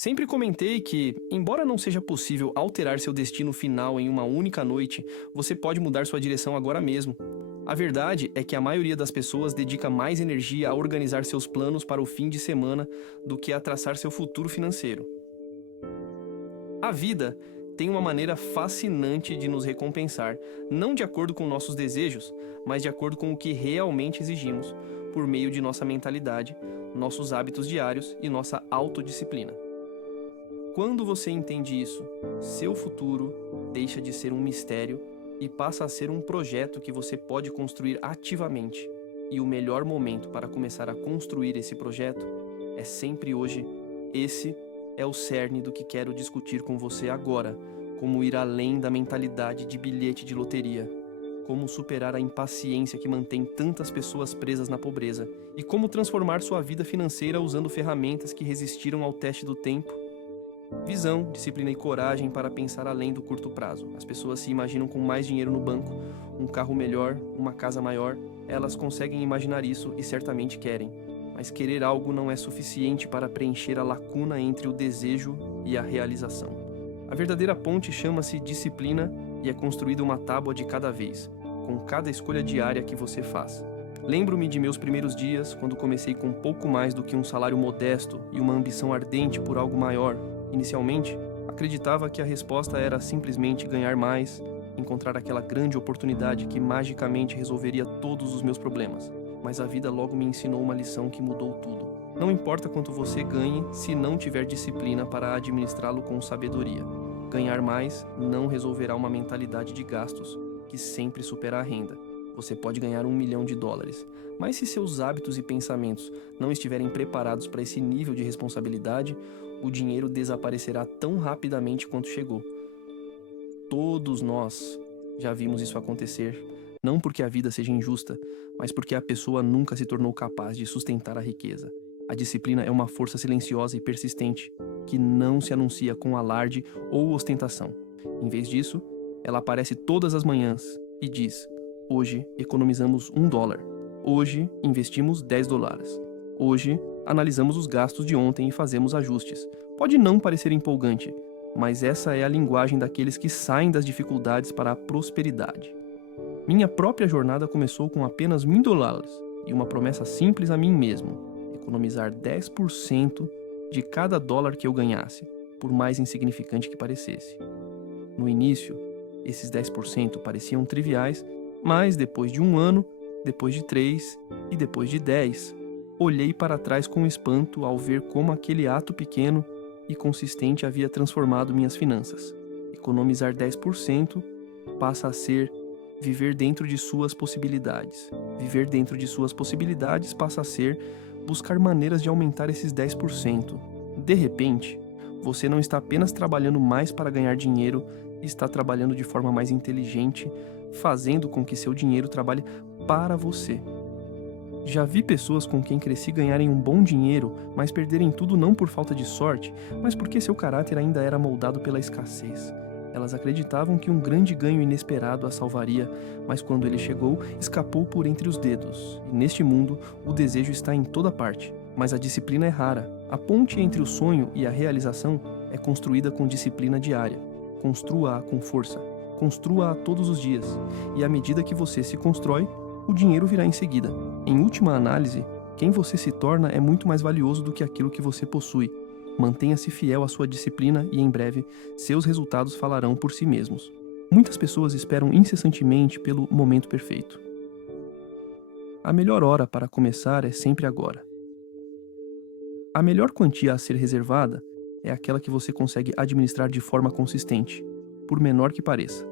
Sempre comentei que, embora não seja possível alterar seu destino final em uma única noite, você pode mudar sua direção agora mesmo. A verdade é que a maioria das pessoas dedica mais energia a organizar seus planos para o fim de semana do que a traçar seu futuro financeiro. A vida tem uma maneira fascinante de nos recompensar, não de acordo com nossos desejos, mas de acordo com o que realmente exigimos, por meio de nossa mentalidade, nossos hábitos diários e nossa autodisciplina. Quando você entende isso, seu futuro deixa de ser um mistério e passa a ser um projeto que você pode construir ativamente. E o melhor momento para começar a construir esse projeto é sempre hoje. Esse é o cerne do que quero discutir com você agora, como ir além da mentalidade de bilhete de loteria, como superar a impaciência que mantém tantas pessoas presas na pobreza e como transformar sua vida financeira usando ferramentas que resistiram ao teste do tempo. Visão, disciplina e coragem para pensar além do curto prazo. As pessoas se imaginam com mais dinheiro no banco, um carro melhor, uma casa maior. Elas conseguem imaginar isso e certamente querem. Mas querer algo não é suficiente para preencher a lacuna entre o desejo e a realização. A verdadeira ponte chama-se disciplina e é construída uma tábua de cada vez, com cada escolha diária que você faz. Lembro-me de meus primeiros dias, quando comecei com pouco mais do que um salário modesto e uma ambição ardente por algo maior. Inicialmente, acreditava que a resposta era simplesmente ganhar mais, encontrar aquela grande oportunidade que magicamente resolveria todos os meus problemas. Mas a vida logo me ensinou uma lição que mudou tudo. Não importa quanto você ganhe se não tiver disciplina para administrá-lo com sabedoria. Ganhar mais não resolverá uma mentalidade de gastos que sempre supera a renda. Você pode ganhar US$1 milhão, mas se seus hábitos e pensamentos não estiverem preparados para esse nível de responsabilidade, o dinheiro desaparecerá tão rapidamente quanto chegou. Todos nós já vimos isso acontecer, não porque a vida seja injusta, mas porque a pessoa nunca se tornou capaz de sustentar a riqueza. A disciplina é uma força silenciosa e persistente, que não se anuncia com alarde ou ostentação. Em vez disso, ela aparece todas as manhãs e diz: hoje economizamos $1. Hoje investimos $10. Hoje analisamos os gastos de ontem e fazemos ajustes. Pode não parecer empolgante, mas essa é a linguagem daqueles que saem das dificuldades para a prosperidade. Minha própria jornada começou com apenas $1.000 e uma promessa simples a mim mesmo: economizar 10% de cada dólar que eu ganhasse, por mais insignificante que parecesse. No início, esses 10% pareciam triviais, mas depois de 1 ano, depois de 3 e depois de 10, olhei para trás com espanto ao ver como aquele ato pequeno e consistente havia transformado minhas finanças. Economizar 10% passa a ser viver dentro de suas possibilidades. Viver dentro de suas possibilidades passa a ser buscar maneiras de aumentar esses 10%. De repente, você não está apenas trabalhando mais para ganhar dinheiro, está trabalhando de forma mais inteligente, fazendo com que seu dinheiro trabalhe para você. Já vi pessoas com quem cresci ganharem um bom dinheiro, mas perderem tudo não por falta de sorte, mas porque seu caráter ainda era moldado pela escassez. Elas acreditavam que um grande ganho inesperado a salvaria, mas quando ele chegou, escapou por entre os dedos. E neste mundo, o desejo está em toda parte, mas a disciplina é rara. A ponte entre o sonho e a realização é construída com disciplina diária. Construa-a com força. Construa-a todos os dias. E à medida que você se constrói, o dinheiro virá em seguida. Em última análise, quem você se torna é muito mais valioso do que aquilo que você possui. Mantenha-se fiel à sua disciplina e, em breve, seus resultados falarão por si mesmos. Muitas pessoas esperam incessantemente pelo momento perfeito. A melhor hora para começar é sempre agora. A melhor quantia a ser reservada é aquela que você consegue administrar de forma consistente, por menor que pareça.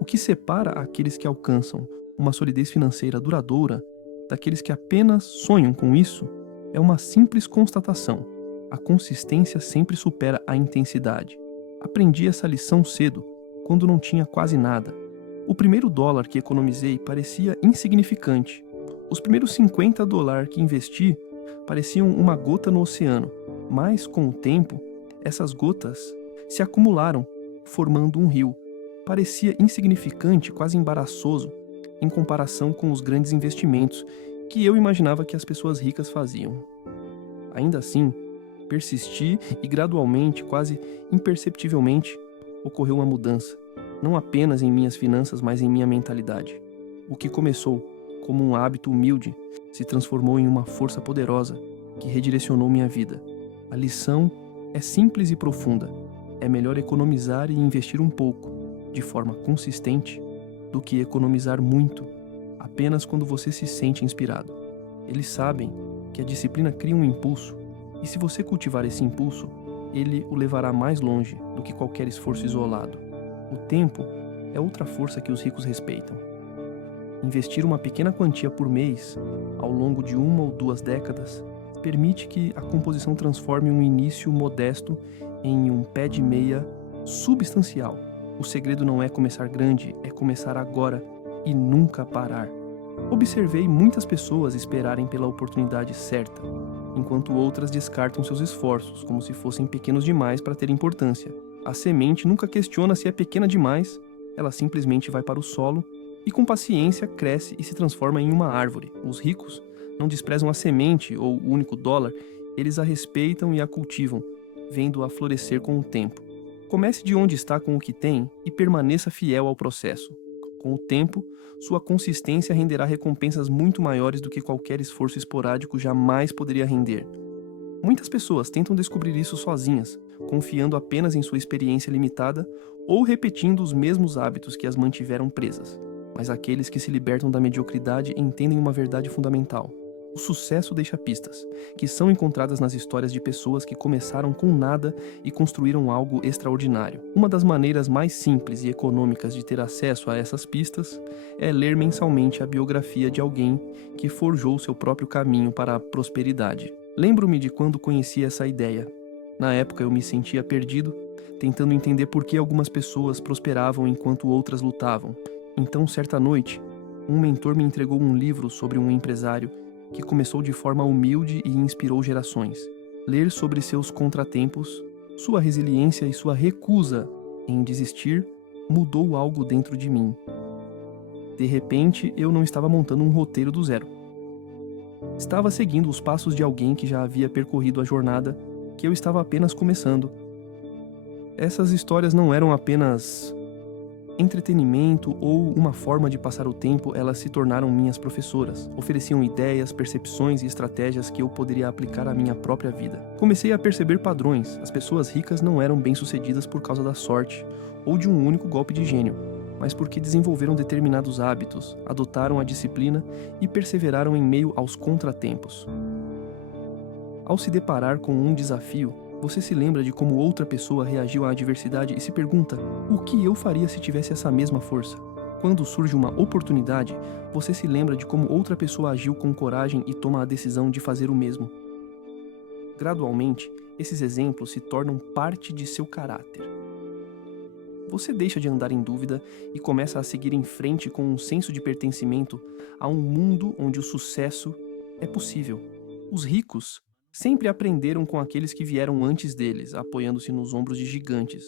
O que separa aqueles que alcançam uma solidez financeira duradoura daqueles que apenas sonham com isso é uma simples constatação: a consistência sempre supera a intensidade. Aprendi essa lição cedo, quando não tinha quase nada. O primeiro dólar que economizei parecia insignificante. Os primeiros $50 que investi pareciam uma gota no oceano, mas com o tempo, essas gotas se acumularam, formando um rio. Parecia insignificante, quase embaraçoso, em comparação com os grandes investimentos que eu imaginava que as pessoas ricas faziam. Ainda assim, Persisti e gradualmente, quase imperceptivelmente, ocorreu uma mudança. Não apenas em minhas finanças, mas em minha mentalidade. O que começou como um hábito humilde se transformou em uma força poderosa que redirecionou minha vida. A lição é simples e profunda. É melhor economizar e investir um pouco, de forma consistente, do que economizar muito, apenas quando você se sente inspirado. Eles sabem que a disciplina cria um impulso, e se você cultivar esse impulso, ele o levará mais longe do que qualquer esforço isolado. O tempo é outra força que os ricos respeitam. Investir uma pequena quantia por mês, ao longo de 1 ou 2 décadas, permite que a composição transforme um início modesto em um pé de meia substancial. O segredo não é começar grande, é começar agora e nunca parar. Observei muitas pessoas esperarem pela oportunidade certa, enquanto outras descartam seus esforços como se fossem pequenos demais para ter importância. A semente nunca questiona se é pequena demais, ela simplesmente vai para o solo e com paciência cresce e se transforma em uma árvore. Os ricos não desprezam a semente ou o único dólar, eles a respeitam e a cultivam, vendo-a florescer com o tempo. Comece de onde está com o que tem e permaneça fiel ao processo. Com o tempo, sua consistência renderá recompensas muito maiores do que qualquer esforço esporádico jamais poderia render. Muitas pessoas tentam descobrir isso sozinhas, confiando apenas em sua experiência limitada ou repetindo os mesmos hábitos que as mantiveram presas. Mas aqueles que se libertam da mediocridade entendem uma verdade fundamental. O sucesso deixa pistas, que são encontradas nas histórias de pessoas que começaram com nada e construíram algo extraordinário. Uma das maneiras mais simples e econômicas de ter acesso a essas pistas é ler mensalmente a biografia de alguém que forjou seu próprio caminho para a prosperidade. Lembro-me de quando conheci essa ideia. Na época eu me sentia perdido, tentando entender por que algumas pessoas prosperavam enquanto outras lutavam. Então, certa noite, um mentor me entregou um livro sobre um empresário que começou de forma humilde e inspirou gerações. Ler sobre seus contratempos, sua resiliência e sua recusa em desistir mudou algo dentro de mim. De repente, eu não estava montando um roteiro do zero. Estava seguindo os passos de alguém que já havia percorrido a jornada que eu estava apenas começando. Essas histórias não eram apenas entretenimento ou uma forma de passar o tempo, elas se tornaram minhas professoras. Ofereciam ideias, percepções e estratégias que eu poderia aplicar à minha própria vida. Comecei a perceber padrões. As pessoas ricas não eram bem-sucedidas por causa da sorte ou de um único golpe de gênio, mas porque desenvolveram determinados hábitos, adotaram a disciplina e perseveraram em meio aos contratempos. Ao se deparar com um desafio, você se lembra de como outra pessoa reagiu à adversidade e se pergunta: o que eu faria se tivesse essa mesma força? Quando surge uma oportunidade, você se lembra de como outra pessoa agiu com coragem e toma a decisão de fazer o mesmo. Gradualmente, esses exemplos se tornam parte de seu caráter. Você deixa de andar em dúvida e começa a seguir em frente com um senso de pertencimento a um mundo onde o sucesso é possível. Os ricos sempre aprenderam com aqueles que vieram antes deles, apoiando-se nos ombros de gigantes.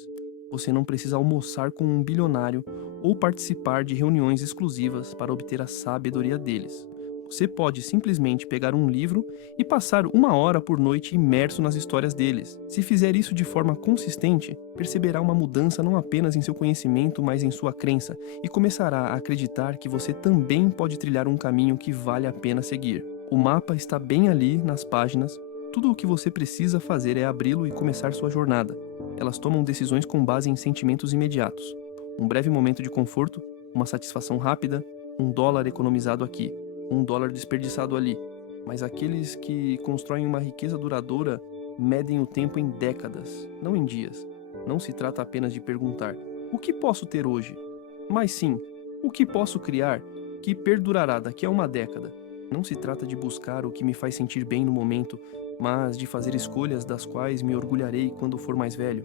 Você não precisa almoçar com um bilionário ou participar de reuniões exclusivas para obter a sabedoria deles. Você pode simplesmente pegar um livro e passar 1 hora por noite imerso nas histórias deles. Se fizer isso de forma consistente, perceberá uma mudança não apenas em seu conhecimento, mas em sua crença, e começará a acreditar que você também pode trilhar um caminho que vale a pena seguir. O mapa está bem ali nas páginas. Tudo o que você precisa fazer é abri-lo e começar sua jornada. Elas tomam decisões com base em sentimentos imediatos. Um breve momento de conforto, uma satisfação rápida, $1 economizado aqui, $1 desperdiçado ali. Mas aqueles que constroem uma riqueza duradoura medem o tempo em décadas, não em dias. Não se trata apenas de perguntar: o que posso ter hoje? Mas sim, o que posso criar que perdurará daqui a 1 década? Não se trata de buscar o que me faz sentir bem no momento, mas de fazer escolhas das quais me orgulharei quando for mais velho.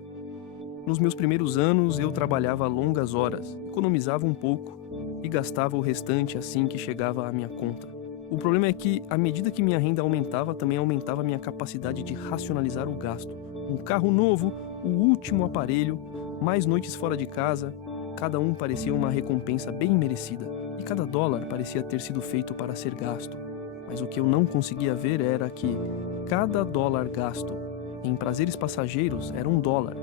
Nos meus primeiros anos, eu trabalhava longas horas, economizava um pouco e gastava o restante assim que chegava à minha conta. O problema é que, à medida que minha renda aumentava, também aumentava minha capacidade de racionalizar o gasto. Um carro novo, o último aparelho, mais noites fora de casa, cada um parecia uma recompensa bem merecida, e cada dólar parecia ter sido feito para ser gasto. Mas o que eu não conseguia ver era que cada dólar gasto em prazeres passageiros era $1,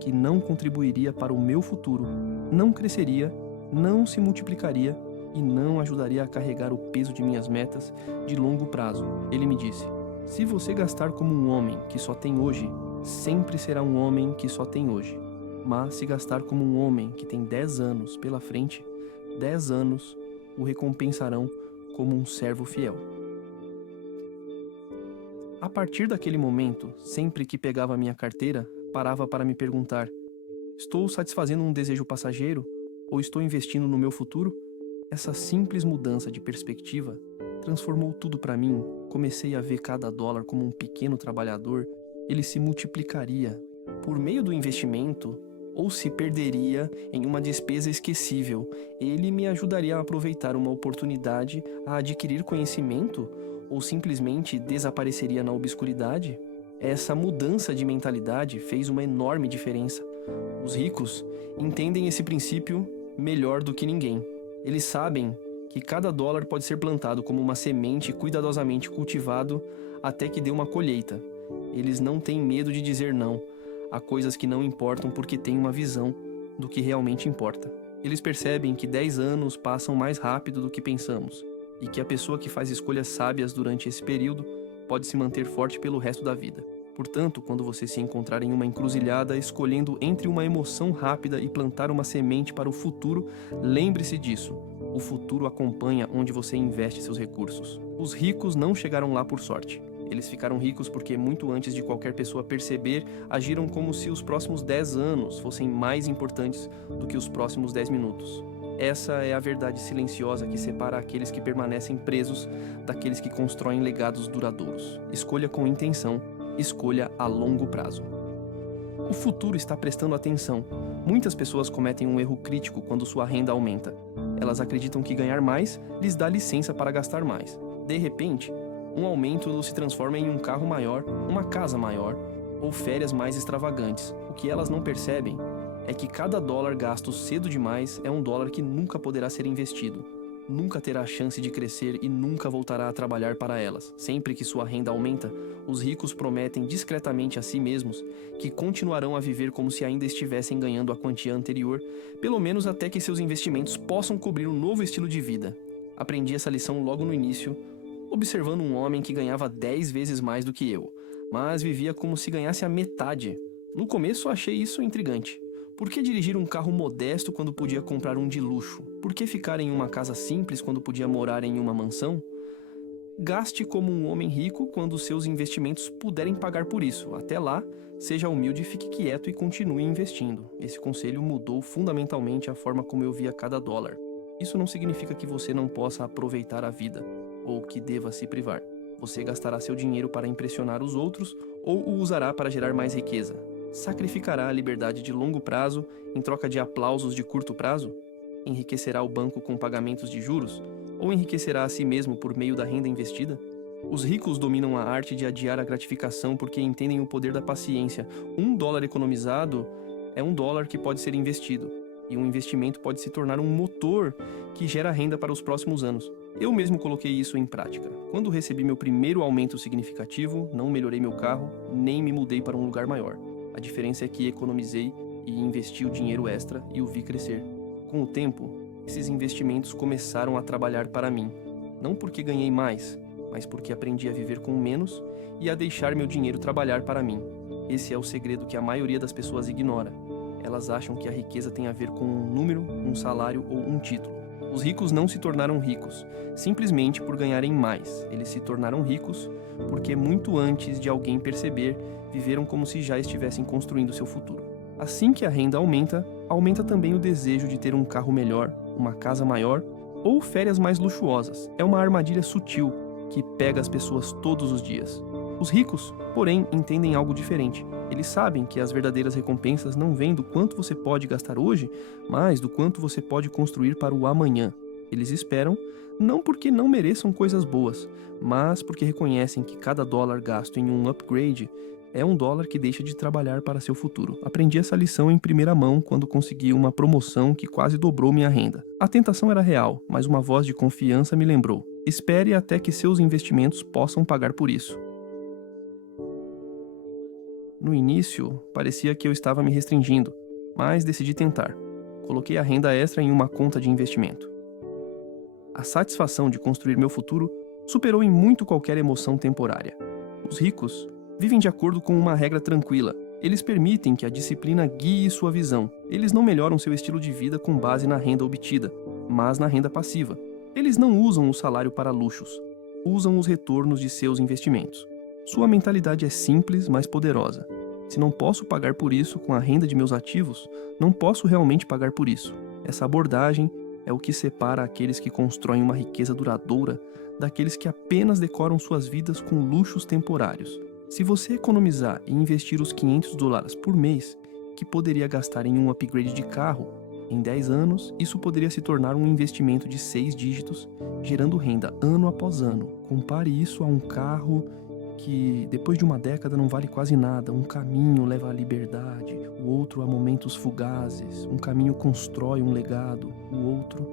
que não contribuiria para o meu futuro, não cresceria, não se multiplicaria e não ajudaria a carregar o peso de minhas metas de longo prazo. Ele me disse: se você gastar como um homem que só tem hoje, sempre será um homem que só tem hoje. Mas se gastar como um homem que tem 10 anos pela frente, 10 anos o recompensarão como um servo fiel. A partir daquele momento, sempre que pegava a minha carteira, parava para me perguntar: estou satisfazendo um desejo passageiro ou estou investindo no meu futuro? Essa simples mudança de perspectiva transformou tudo para mim. Comecei a ver cada dólar como um pequeno trabalhador. Ele se multiplicaria por meio do investimento ou se perderia em uma despesa esquecível. Ele me ajudaria a aproveitar uma oportunidade, a adquirir conhecimento ou simplesmente desapareceria na obscuridade. Essa mudança de mentalidade fez uma enorme diferença. Os ricos entendem esse princípio melhor do que ninguém. Eles sabem que cada dólar pode ser plantado como uma semente cuidadosamente cultivado até que dê uma colheita. Eles não têm medo de dizer não a coisas que não importam porque têm uma visão do que realmente importa. Eles percebem que 10 anos passam mais rápido do que pensamos e que a pessoa que faz escolhas sábias durante esse período pode se manter forte pelo resto da vida. Portanto, quando você se encontrar em uma encruzilhada escolhendo entre uma emoção rápida e plantar uma semente para o futuro, lembre-se disso. O futuro acompanha onde você investe seus recursos. Os ricos não chegaram lá por sorte. Eles ficaram ricos porque, muito antes de qualquer pessoa perceber, agiram como se os próximos 10 anos fossem mais importantes do que os próximos 10 minutos. Essa é a verdade silenciosa que separa aqueles que permanecem presos daqueles que constroem legados duradouros. Escolha com intenção, escolha a longo prazo. O futuro está prestando atenção. Muitas pessoas cometem um erro crítico quando sua renda aumenta. Elas acreditam que ganhar mais lhes dá licença para gastar mais. De repente, um aumento se transforma em um carro maior, uma casa maior ou férias mais extravagantes. O que elas não percebem é que cada dólar gasto cedo demais é um dólar que nunca poderá ser investido, nunca terá a chance de crescer e nunca voltará a trabalhar para elas. Sempre que sua renda aumenta, os ricos prometem discretamente a si mesmos que continuarão a viver como se ainda estivessem ganhando a quantia anterior, pelo menos até que seus investimentos possam cobrir um novo estilo de vida. Aprendi essa lição logo no início, observando um homem que ganhava 10 vezes mais do que eu, mas vivia como se ganhasse a metade. No começo achei isso intrigante. Por que dirigir um carro modesto quando podia comprar um de luxo? Por que ficar em uma casa simples quando podia morar em uma mansão? Gaste como um homem rico quando seus investimentos puderem pagar por isso. Até lá, seja humilde, fique quieto e continue investindo. Esse conselho mudou fundamentalmente a forma como eu via cada dólar. Isso não significa que você não possa aproveitar a vida ou que deva se privar. Você gastará seu dinheiro para impressionar os outros ou o usará para gerar mais riqueza. Sacrificará a liberdade de longo prazo em troca de aplausos de curto prazo? Enriquecerá o banco com pagamentos de juros? Ou enriquecerá a si mesmo por meio da renda investida? Os ricos dominam a arte de adiar a gratificação porque entendem o poder da paciência. $1 economizado é $1 que pode ser investido, e um investimento pode se tornar um motor que gera renda para os próximos anos. Eu mesmo coloquei isso em prática. Quando recebi meu primeiro aumento significativo, não melhorei meu carro, nem me mudei para um lugar maior. A diferença é que economizei e investi o dinheiro extra e o vi crescer. Com o tempo, esses investimentos começaram a trabalhar para mim. Não porque ganhei mais, mas porque aprendi a viver com menos e a deixar meu dinheiro trabalhar para mim. Esse é o segredo que a maioria das pessoas ignora. Elas acham que a riqueza tem a ver com um número, um salário ou um título. Os ricos não se tornaram ricos simplesmente por ganharem mais. Eles se tornaram ricos porque, muito antes de alguém perceber, viveram como se já estivessem construindo seu futuro. Assim que a renda aumenta, aumenta também o desejo de ter um carro melhor, uma casa maior ou férias mais luxuosas. É uma armadilha sutil que pega as pessoas todos os dias. Os ricos, porém, entendem algo diferente. Eles sabem que as verdadeiras recompensas não vêm do quanto você pode gastar hoje, mas do quanto você pode construir para o amanhã. Eles esperam, não porque não mereçam coisas boas, mas porque reconhecem que cada dólar gasto em um upgrade é $1 que deixa de trabalhar para seu futuro. Aprendi essa lição em primeira mão quando consegui uma promoção que quase dobrou minha renda. A tentação era real, mas uma voz de confiança me lembrou: espere até que seus investimentos possam pagar por isso. No início, parecia que eu estava me restringindo, mas decidi tentar. Coloquei a renda extra em uma conta de investimento. A satisfação de construir meu futuro superou em muito qualquer emoção temporária. Os ricos vivem de acordo com uma regra tranquila. Eles permitem que a disciplina guie sua visão. Eles não melhoram seu estilo de vida com base na renda obtida, mas na renda passiva. Eles não usam o salário para luxos. Usam os retornos de seus investimentos. Sua mentalidade é simples, mas poderosa. Se não posso pagar por isso com a renda de meus ativos, não posso realmente pagar por isso. Essa abordagem é o que separa aqueles que constroem uma riqueza duradoura daqueles que apenas decoram suas vidas com luxos temporários. Se você economizar e investir os $500 por mês, que poderia gastar em um upgrade de carro, em 10 anos, isso poderia se tornar um investimento de 6 dígitos, gerando renda ano após ano. Compare isso a um carro que, depois de uma década, não vale quase nada. Um caminho leva à liberdade, o outro a momentos fugazes. Um caminho constrói um legado, o outro,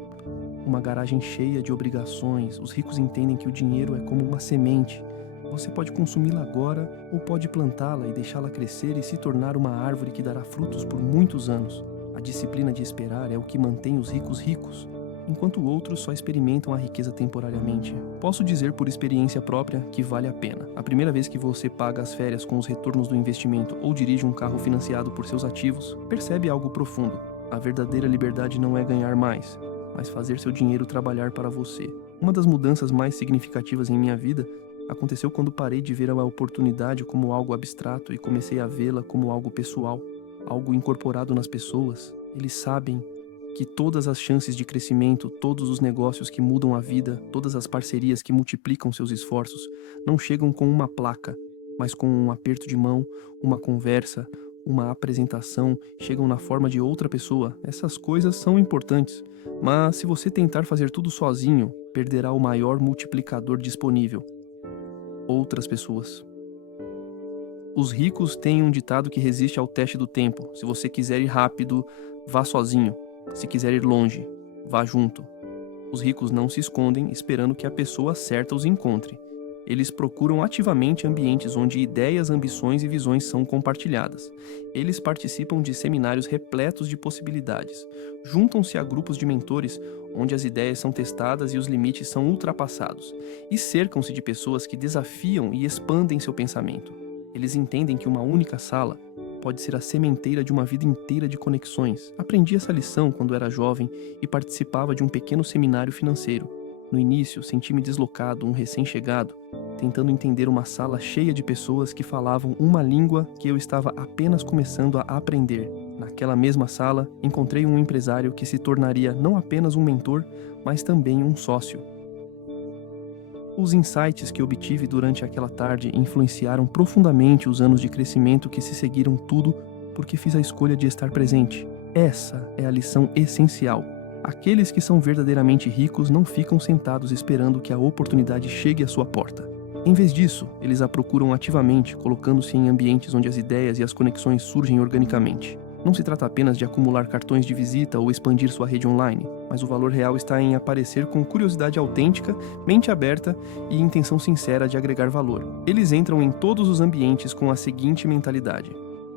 uma garagem cheia de obrigações. Os ricos entendem que o dinheiro é como uma semente. Você pode consumi-la agora ou pode plantá-la e deixá-la crescer e se tornar uma árvore que dará frutos por muitos anos. A disciplina de esperar é o que mantém os ricos ricos, enquanto outros só experimentam a riqueza temporariamente. Posso dizer por experiência própria que vale a pena. A primeira vez que você paga as férias com os retornos do investimento ou dirige um carro financiado por seus ativos, percebe algo profundo. A verdadeira liberdade não é ganhar mais, mas fazer seu dinheiro trabalhar para você. Uma das mudanças mais significativas em minha vida aconteceu quando parei de ver a oportunidade como algo abstrato e comecei a vê-la como algo pessoal, algo incorporado nas pessoas. Eles sabem que todas as chances de crescimento, todos os negócios que mudam a vida, todas as parcerias que multiplicam seus esforços, não chegam com uma placa, mas com um aperto de mão, uma conversa, uma apresentação, chegam na forma de outra pessoa. Essas coisas são importantes, mas se você tentar fazer tudo sozinho, perderá o maior multiplicador disponível: outras pessoas. Os ricos têm um ditado que resiste ao teste do tempo. Se você quiser ir rápido, vá sozinho. Se quiser ir longe, vá junto. Os ricos não se escondem esperando que a pessoa certa os encontre. Eles procuram ativamente ambientes onde ideias, ambições e visões são compartilhadas. Eles participam de seminários repletos de possibilidades. Juntam-se a grupos de mentores onde as ideias são testadas e os limites são ultrapassados. E cercam-se de pessoas que desafiam e expandem seu pensamento. Eles entendem que uma única sala pode ser a sementeira de uma vida inteira de conexões. Aprendi essa lição quando era jovem e participava de um pequeno seminário financeiro. No início, senti-me deslocado, um recém-chegado, tentando entender uma sala cheia de pessoas que falavam uma língua que eu estava apenas começando a aprender. Naquela mesma sala, encontrei um empresário que se tornaria não apenas um mentor, mas também um sócio. Os insights que obtive durante aquela tarde influenciaram profundamente os anos de crescimento que se seguiram, tudo porque fiz a escolha de estar presente. Essa é a lição essencial. Aqueles que são verdadeiramente ricos não ficam sentados esperando que a oportunidade chegue à sua porta. Em vez disso, eles a procuram ativamente, colocando-se em ambientes onde as ideias e as conexões surgem organicamente. Não se trata apenas de acumular cartões de visita ou expandir sua rede online, mas o valor real está em aparecer com curiosidade autêntica, mente aberta e intenção sincera de agregar valor. Eles entram em todos os ambientes com a seguinte mentalidade: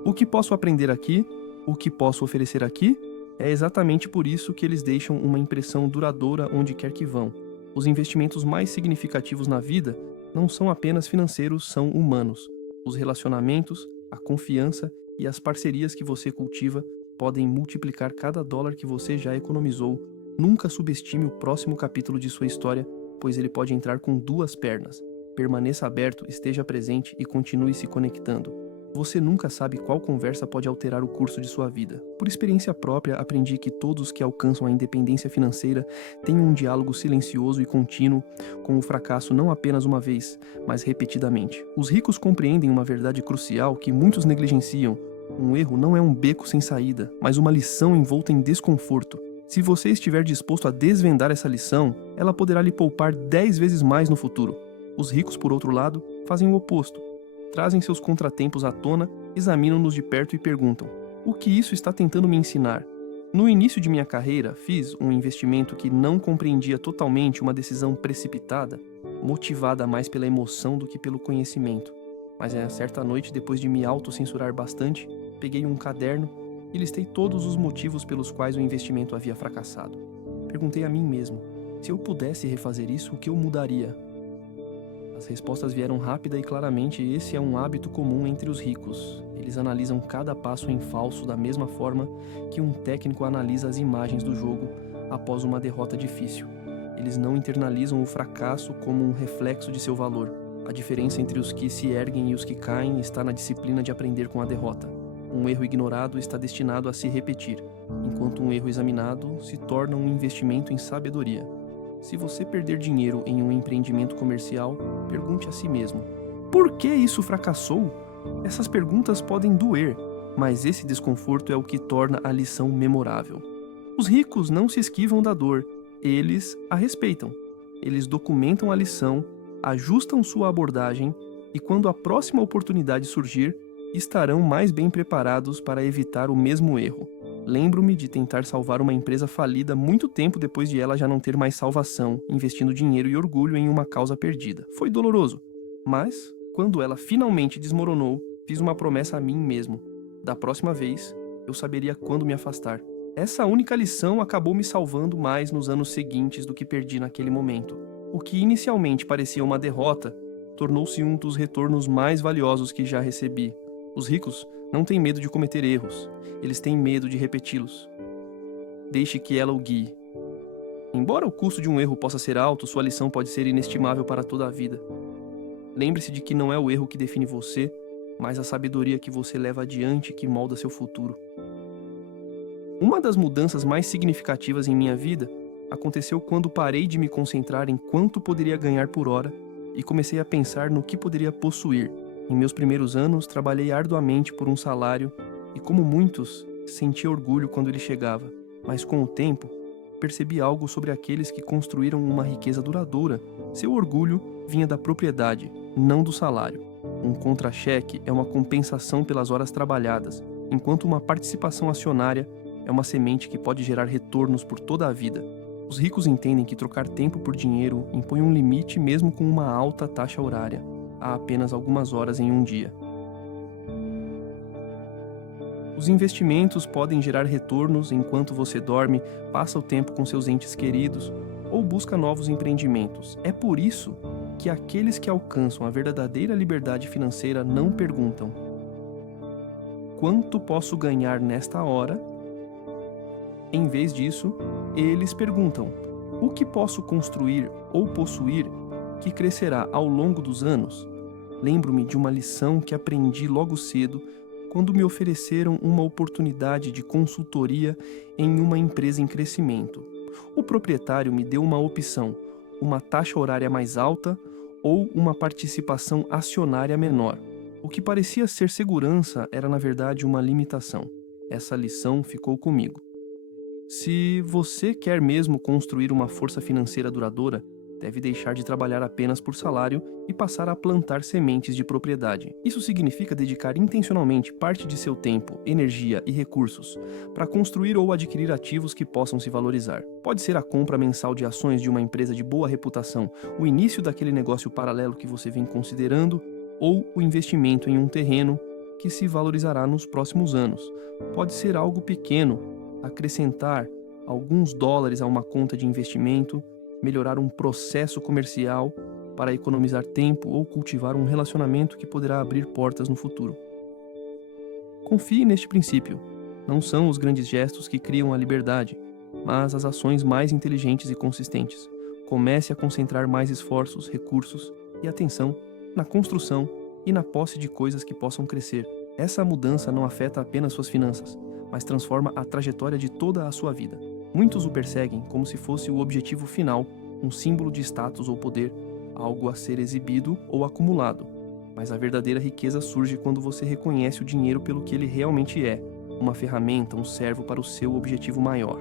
o que posso aprender aqui? O que posso oferecer aqui? É exatamente por isso que eles deixam uma impressão duradoura onde quer que vão. Os investimentos mais significativos na vida não são apenas financeiros, são humanos. Os relacionamentos, a confiança e as parcerias que você cultiva podem multiplicar cada dólar que você já economizou. Nunca subestime o próximo capítulo de sua história, pois ele pode entrar com 2 pernas. Permaneça aberto, esteja presente e continue se conectando. Você nunca sabe qual conversa pode alterar o curso de sua vida. Por experiência própria, aprendi que todos que alcançam a independência financeira têm um diálogo silencioso e contínuo com o fracasso não apenas uma vez, mas repetidamente. Os ricos compreendem uma verdade crucial que muitos negligenciam. Um erro não é um beco sem saída, mas uma lição envolta em desconforto. Se você estiver disposto a desvendar essa lição, ela poderá lhe poupar 10 vezes mais no futuro. Os ricos, por outro lado, fazem o oposto. Trazem seus contratempos à tona, examinam-nos de perto e perguntam: o que isso está tentando me ensinar? No início de minha carreira, fiz um investimento que não compreendia totalmente, uma decisão precipitada, motivada mais pela emoção do que pelo conhecimento. Mas certa noite, depois de me autocensurar bastante, peguei um caderno e listei todos os motivos pelos quais o investimento havia fracassado. Perguntei a mim mesmo, se eu pudesse refazer isso, o que eu mudaria? As respostas vieram rápida e claramente. Esse é um hábito comum entre os ricos. Eles analisam cada passo em falso da mesma forma que um técnico analisa as imagens do jogo após uma derrota difícil. Eles não internalizam o fracasso como um reflexo de seu valor. A diferença entre os que se erguem e os que caem está na disciplina de aprender com a derrota. Um erro ignorado está destinado a se repetir, enquanto um erro examinado se torna um investimento em sabedoria. Se você perder dinheiro em um empreendimento comercial, pergunte a si mesmo: por que isso fracassou? Essas perguntas podem doer, mas esse desconforto é o que torna a lição memorável. Os ricos não se esquivam da dor, eles a respeitam. Eles documentam a lição, ajustam sua abordagem e, quando a próxima oportunidade surgir, estarão mais bem preparados para evitar o mesmo erro. Lembro-me de tentar salvar uma empresa falida muito tempo depois de ela já não ter mais salvação, investindo dinheiro e orgulho em uma causa perdida. Foi doloroso, mas, quando ela finalmente desmoronou, fiz uma promessa a mim mesmo. Da próxima vez, eu saberia quando me afastar. Essa única lição acabou me salvando mais nos anos seguintes do que perdi naquele momento. O que inicialmente parecia uma derrota, tornou-se um dos retornos mais valiosos que já recebi. Os ricos não têm medo de cometer erros, eles têm medo de repeti-los. Deixe que ela o guie. Embora o custo de um erro possa ser alto, sua lição pode ser inestimável para toda a vida. Lembre-se de que não é o erro que define você, mas a sabedoria que você leva adiante que molda seu futuro. Uma das mudanças mais significativas em minha vida aconteceu quando parei de me concentrar em quanto poderia ganhar por hora e comecei a pensar no que poderia possuir. Em meus primeiros anos, trabalhei arduamente por um salário e, como muitos, sentia orgulho quando ele chegava. Mas com o tempo, percebi algo sobre aqueles que construíram uma riqueza duradoura. Seu orgulho vinha da propriedade, não do salário. Um contra-cheque é uma compensação pelas horas trabalhadas, enquanto uma participação acionária é uma semente que pode gerar retornos por toda a vida. Os ricos entendem que trocar tempo por dinheiro impõe um limite mesmo com uma alta taxa horária. Há apenas algumas horas em um dia. Os investimentos podem gerar retornos enquanto você dorme, passa o tempo com seus entes queridos ou busca novos empreendimentos. É por isso que aqueles que alcançam a verdadeira liberdade financeira não perguntam: quanto posso ganhar nesta hora? Em vez disso, eles perguntam: o que posso construir ou possuir que crescerá ao longo dos anos? Lembro-me de uma lição que aprendi logo cedo quando me ofereceram uma oportunidade de consultoria em uma empresa em crescimento. O proprietário me deu uma opção: uma taxa horária mais alta ou uma participação acionária menor. O que parecia ser segurança era, na verdade, uma limitação. Essa lição ficou comigo. Se você quer mesmo construir uma força financeira duradoura, deve deixar de trabalhar apenas por salário e passar a plantar sementes de propriedade. Isso significa dedicar intencionalmente parte de seu tempo, energia e recursos para construir ou adquirir ativos que possam se valorizar. Pode ser a compra mensal de ações de uma empresa de boa reputação, o início daquele negócio paralelo que você vem considerando, ou o investimento em um terreno que se valorizará nos próximos anos. Pode ser algo pequeno, acrescentar alguns dólares a uma conta de investimento, melhorar um processo comercial para economizar tempo ou cultivar um relacionamento que poderá abrir portas no futuro. Confie neste princípio. Não são os grandes gestos que criam a liberdade, mas as ações mais inteligentes e consistentes. Comece a concentrar mais esforços, recursos e atenção na construção e na posse de coisas que possam crescer. Essa mudança não afeta apenas suas finanças, mas transforma a trajetória de toda a sua vida. Muitos o perseguem como se fosse o objetivo final, um símbolo de status ou poder, algo a ser exibido ou acumulado. Mas a verdadeira riqueza surge quando você reconhece o dinheiro pelo que ele realmente é, uma ferramenta, um servo para o seu objetivo maior.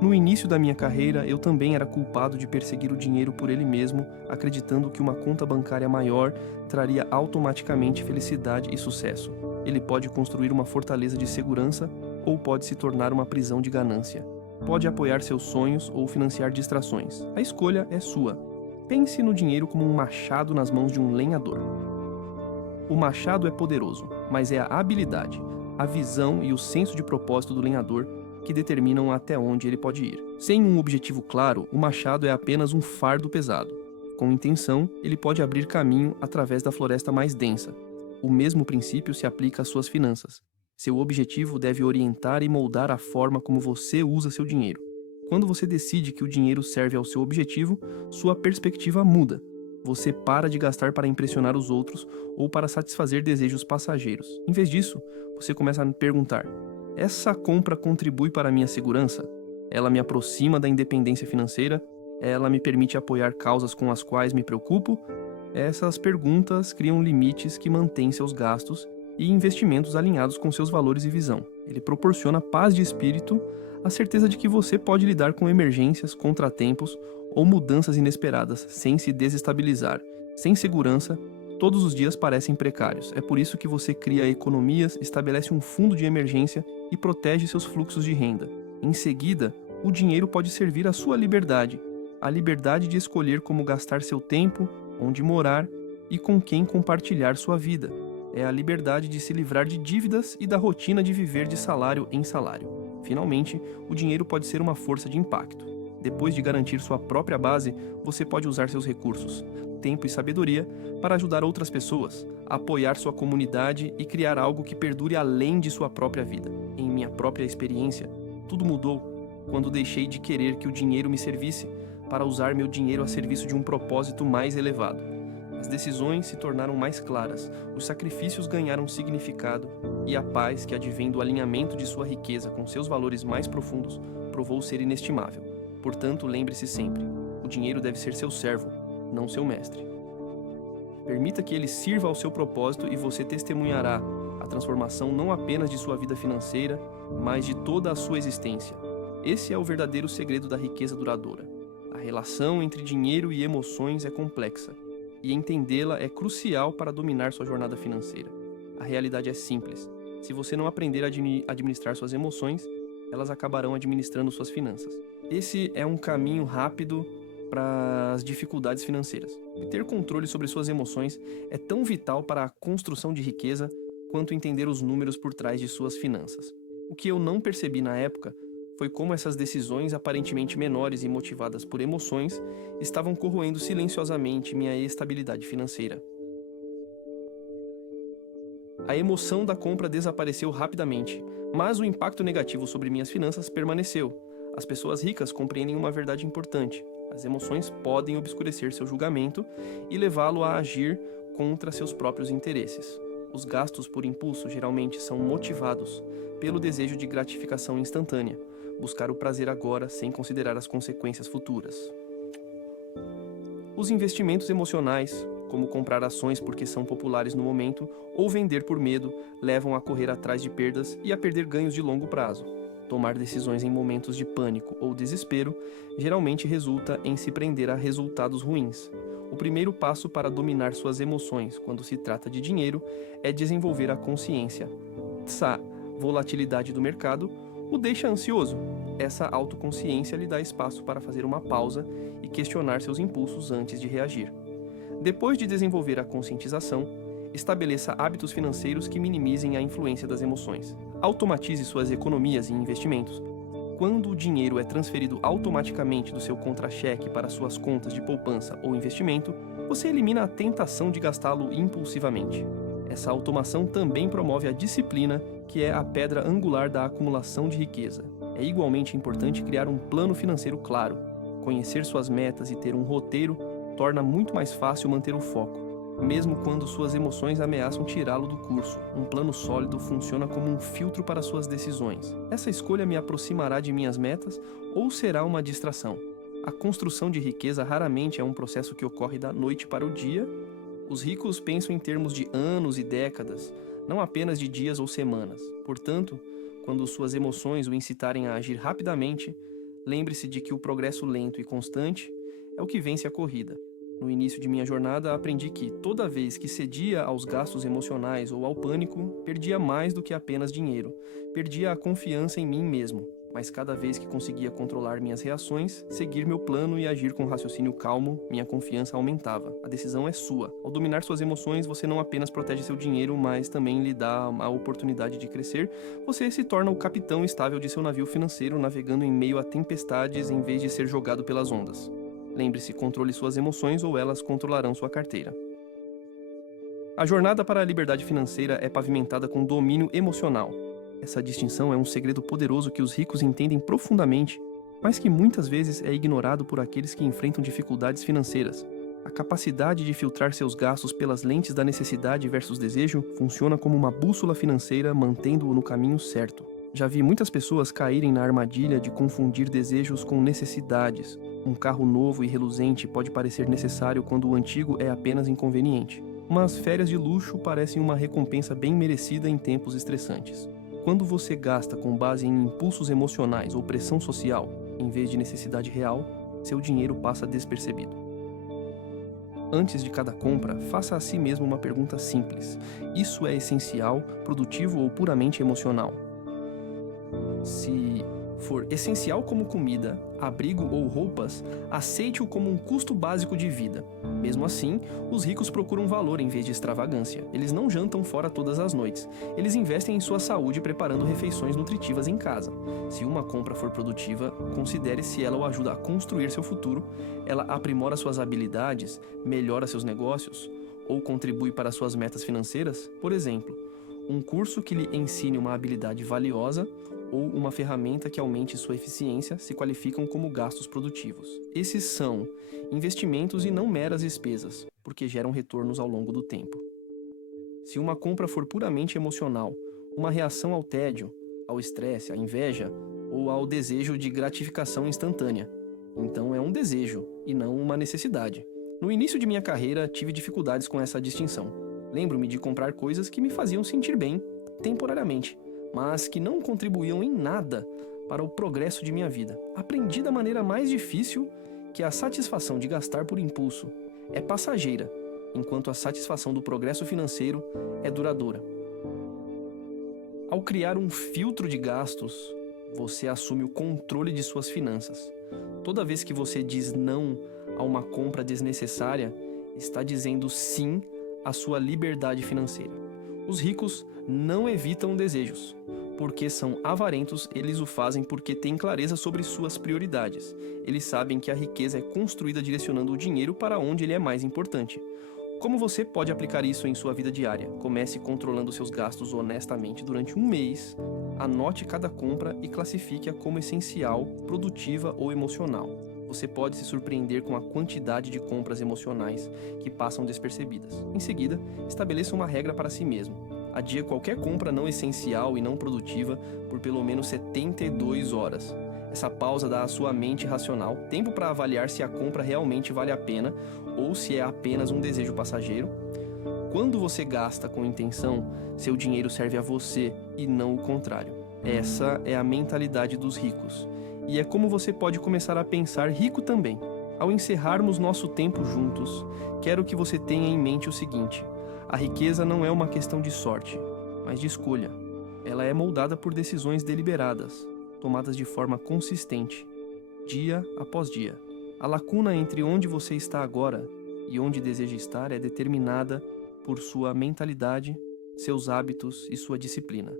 No início da minha carreira, eu também era culpado de perseguir o dinheiro por ele mesmo, acreditando que uma conta bancária maior traria automaticamente felicidade e sucesso. Ele pode construir uma fortaleza de segurança ou pode se tornar uma prisão de ganância. Pode apoiar seus sonhos ou financiar distrações. A escolha é sua. Pense no dinheiro como um machado nas mãos de um lenhador. O machado é poderoso, mas é a habilidade, a visão e o senso de propósito do lenhador que determinam até onde ele pode ir. Sem um objetivo claro, o machado é apenas um fardo pesado. Com intenção, ele pode abrir caminho através da floresta mais densa. O mesmo princípio se aplica às suas finanças. Seu objetivo deve orientar e moldar a forma como você usa seu dinheiro. Quando você decide que o dinheiro serve ao seu objetivo, sua perspectiva muda. Você para de gastar para impressionar os outros ou para satisfazer desejos passageiros. Em vez disso, você começa a me perguntar: essa compra contribui para a minha segurança? Ela me aproxima da independência financeira? Ela me permite apoiar causas com as quais me preocupo? Essas perguntas criam limites que mantêm seus gastos e investimentos alinhados com seus valores e visão. Ele proporciona paz de espírito, a certeza de que você pode lidar com emergências, contratempos ou mudanças inesperadas sem se desestabilizar. Sem segurança, todos os dias parecem precários. É por isso que você cria economias, estabelece um fundo de emergência e protege seus fluxos de renda. Em seguida, o dinheiro pode servir à sua liberdade, a liberdade de escolher como gastar seu tempo, onde morar e com quem compartilhar sua vida. É a liberdade de se livrar de dívidas e da rotina de viver de salário em salário. Finalmente, o dinheiro pode ser uma força de impacto. Depois de garantir sua própria base, você pode usar seus recursos, tempo e sabedoria para ajudar outras pessoas, apoiar sua comunidade e criar algo que perdure além de sua própria vida. Em minha própria experiência, tudo mudou quando deixei de querer que o dinheiro me servisse para usar meu dinheiro a serviço de um propósito mais elevado. As decisões se tornaram mais claras, os sacrifícios ganharam significado e a paz que advém do alinhamento de sua riqueza com seus valores mais profundos provou ser inestimável. Portanto, lembre-se sempre, o dinheiro deve ser seu servo, não seu mestre. Permita que ele sirva ao seu propósito e você testemunhará a transformação não apenas de sua vida financeira, mas de toda a sua existência. Esse é o verdadeiro segredo da riqueza duradoura. A relação entre dinheiro e emoções é complexa, e entendê-la é crucial para dominar sua jornada financeira. A realidade é simples. Se você não aprender a administrar suas emoções, elas acabarão administrando suas finanças. Esse é um caminho rápido para as dificuldades financeiras. E ter controle sobre suas emoções é tão vital para a construção de riqueza quanto entender os números por trás de suas finanças. O que eu não percebi na época foi como essas decisões aparentemente menores e motivadas por emoções estavam corroendo silenciosamente minha estabilidade financeira. A emoção da compra desapareceu rapidamente, mas o impacto negativo sobre minhas finanças permaneceu. As pessoas ricas compreendem uma verdade importante: as emoções podem obscurecer seu julgamento e levá-lo a agir contra seus próprios interesses. Os gastos por impulso geralmente são motivados pelo desejo de gratificação instantânea, buscar o prazer agora sem considerar as consequências futuras. Os investimentos emocionais, como comprar ações porque são populares no momento ou vender por medo, levam a correr atrás de perdas e a perder ganhos de longo prazo. Tomar decisões em momentos de pânico ou desespero geralmente resulta em se prender a resultados ruins. O primeiro passo para dominar suas emoções quando se trata de dinheiro é desenvolver a consciência. Essa volatilidade do mercado o deixa ansioso. Essa autoconsciência lhe dá espaço para fazer uma pausa e questionar seus impulsos antes de reagir. Depois de desenvolver a conscientização, estabeleça hábitos financeiros que minimizem a influência das emoções. Automatize suas economias e investimentos. Quando o dinheiro é transferido automaticamente do seu contra-cheque para suas contas de poupança ou investimento, você elimina a tentação de gastá-lo impulsivamente. Essa automação também promove a disciplina, que é a pedra angular da acumulação de riqueza. É igualmente importante criar um plano financeiro claro. Conhecer suas metas e ter um roteiro torna muito mais fácil manter o foco, mesmo quando suas emoções ameaçam tirá-lo do curso. Um plano sólido funciona como um filtro para suas decisões. Essa escolha me aproximará de minhas metas ou será uma distração? A construção de riqueza raramente é um processo que ocorre da noite para o dia. Os ricos pensam em termos de anos e décadas, não apenas de dias ou semanas. Portanto, quando suas emoções o incitarem a agir rapidamente, lembre-se de que o progresso lento e constante é o que vence a corrida. No início de minha jornada, aprendi que, toda vez que cedia aos gastos emocionais ou ao pânico, perdia mais do que apenas dinheiro. Perdia a confiança em mim mesmo. mas cada vez que conseguia controlar minhas reações, seguir meu plano e agir com raciocínio calmo, minha confiança aumentava. A decisão é sua. Ao dominar suas emoções, você não apenas protege seu dinheiro, mas também lhe dá a oportunidade de crescer. Você se torna o capitão estável de seu navio financeiro, navegando em meio a tempestades em vez de ser jogado pelas ondas. Lembre-se, controle suas emoções ou elas controlarão sua carteira. A jornada para a liberdade financeira é pavimentada com domínio emocional. Essa distinção é um segredo poderoso que os ricos entendem profundamente, mas que muitas vezes é ignorado por aqueles que enfrentam dificuldades financeiras. A capacidade de filtrar seus gastos pelas lentes da necessidade versus desejo funciona como uma bússola financeira, mantendo-o no caminho certo. Já vi muitas pessoas caírem na armadilha de confundir desejos com necessidades. Um carro novo e reluzente pode parecer necessário quando o antigo é apenas inconveniente. Mas férias de luxo parecem uma recompensa bem merecida em tempos estressantes. Quando você gasta com base em impulsos emocionais ou pressão social, em vez de necessidade real, seu dinheiro passa despercebido. Antes de cada compra, faça a si mesmo uma pergunta simples. Isso é essencial, produtivo ou puramente emocional? Se for essencial como comida, abrigo ou roupas, aceite-o como um custo básico de vida. Mesmo assim, os ricos procuram valor em vez de extravagância. Eles não jantam fora todas as noites. Eles investem em sua saúde preparando refeições nutritivas em casa. Se uma compra for produtiva, considere se ela o ajuda a construir seu futuro, ela aprimora suas habilidades, melhora seus negócios ou contribui para suas metas financeiras. Por exemplo, um curso que lhe ensine uma habilidade valiosa ou uma ferramenta que aumente sua eficiência se qualificam como gastos produtivos. Esses são investimentos e não meras despesas, porque geram retornos ao longo do tempo. Se uma compra for puramente emocional, uma reação ao tédio, ao estresse, à inveja ou ao desejo de gratificação instantânea, então é um desejo e não uma necessidade. No início de minha carreira, tive dificuldades com essa distinção. Lembro-me de comprar coisas que me faziam sentir bem, temporariamente, mas que não contribuíam em nada para o progresso de minha vida. Aprendi da maneira mais difícil que a satisfação de gastar por impulso é passageira, enquanto a satisfação do progresso financeiro é duradoura. Ao criar um filtro de gastos, você assume o controle de suas finanças. Toda vez que você diz não a uma compra desnecessária, está dizendo sim à sua liberdade financeira. Os ricos não evitam desejos. Porque são avarentos, eles o fazem porque têm clareza sobre suas prioridades. Eles sabem que a riqueza é construída direcionando o dinheiro para onde ele é mais importante. Como você pode aplicar isso em sua vida diária? Comece controlando seus gastos honestamente durante um mês. Anote cada compra e classifique-a como essencial, produtiva ou emocional. Você pode se surpreender com a quantidade de compras emocionais que passam despercebidas. Em seguida, estabeleça uma regra para si mesmo. Adie qualquer compra não essencial e não produtiva por pelo menos 72 horas. Essa pausa dá à sua mente racional tempo para avaliar se a compra realmente vale a pena ou se é apenas um desejo passageiro. Quando você gasta com intenção, seu dinheiro serve a você e não o contrário. Essa é a mentalidade dos ricos. E é como você pode começar a pensar rico também. Ao encerrarmos nosso tempo juntos, quero que você tenha em mente o seguinte: a riqueza não é uma questão de sorte, mas de escolha. Ela é moldada por decisões deliberadas, tomadas de forma consistente, dia após dia. A lacuna entre onde você está agora e onde deseja estar é determinada por sua mentalidade, seus hábitos e sua disciplina.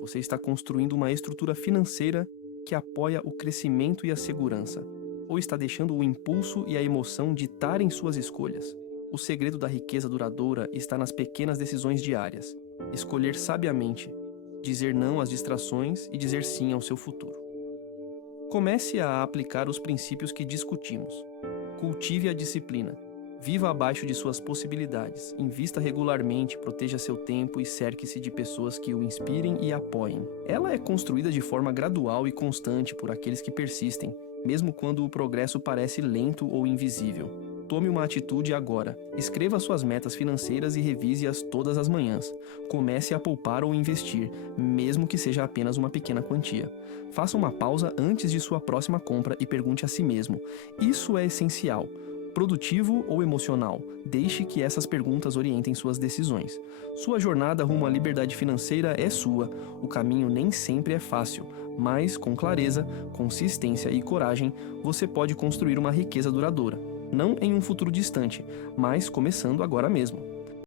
Você está construindo uma estrutura financeira que apoia o crescimento e a segurança, ou está deixando o impulso e a emoção ditarem suas escolhas. O segredo da riqueza duradoura está nas pequenas decisões diárias. Escolher sabiamente, dizer não às distrações e dizer sim ao seu futuro. Comece a aplicar os princípios que discutimos. Cultive a disciplina. Viva abaixo de suas possibilidades. Invista regularmente, proteja seu tempo e cerque-se de pessoas que o inspirem e apoiem. Ela é construída de forma gradual e constante por aqueles que persistem, mesmo quando o progresso parece lento ou invisível. Tome uma atitude agora. Escreva suas metas financeiras e revise-as todas as manhãs. Comece a poupar ou investir, mesmo que seja apenas uma pequena quantia. Faça uma pausa antes de sua próxima compra e pergunte a si mesmo: isso é essencial? Produtivo ou emocional? Deixe que essas perguntas orientem suas decisões. Sua jornada rumo à liberdade financeira é sua. O caminho nem sempre é fácil, mas com clareza, consistência e coragem, você pode construir uma riqueza duradoura. Não em um futuro distante, mas começando agora mesmo.